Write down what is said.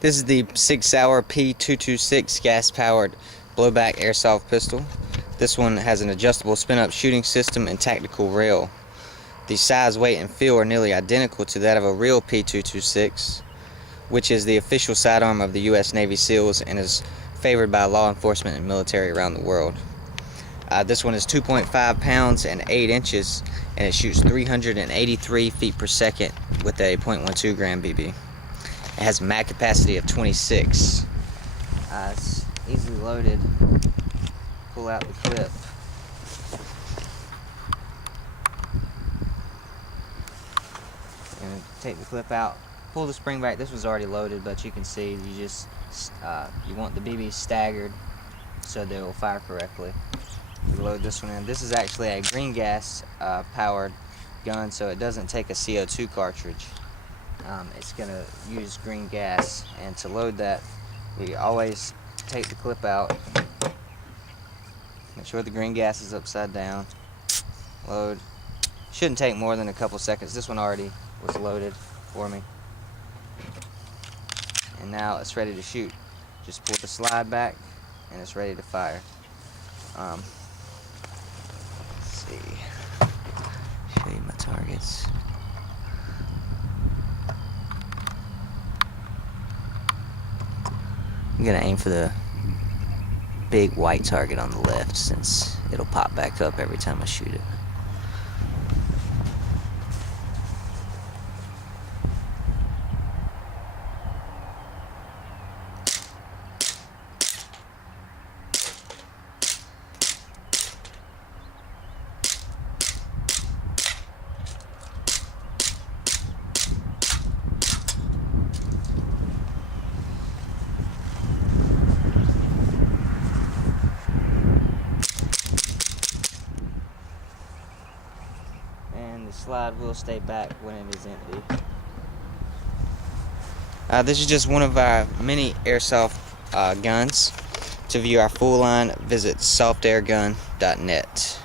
This is the Sig Sauer P226 gas-powered blowback airsoft pistol. This one has an adjustable spin-up shooting system and tactical rail. The size, weight, and feel are nearly identical to that of a real P226, which is the official sidearm of the U.S. Navy SEALs and is favored by law enforcement and military around the world. This one is 2.5 pounds and 8 inches, and it shoots 383 feet per second with a .12 gram BB. It has a mag capacity of 26. It's easily loaded. Pull out the clip. And take the clip out. Pull the spring back. This was already loaded, but you can see you want the BB staggered so they will fire correctly. You load this one in. This is actually a green gas powered gun, so it doesn't take a CO2 cartridge. It's going to use green gas, and to load that, we always take the clip out, make sure the green gas is upside down, load. Shouldn't take more than a couple seconds. This one already was loaded for me, and now it's ready to shoot. Just pull the slide back and it's ready to fire. Let's see, show you my targets. I'm gonna aim for the big white target on the left, since it'll pop back up every time I shoot it. The slide will stay back when it is empty. This is just one of our many airsoft guns. To view our full line, visit softairgun.net.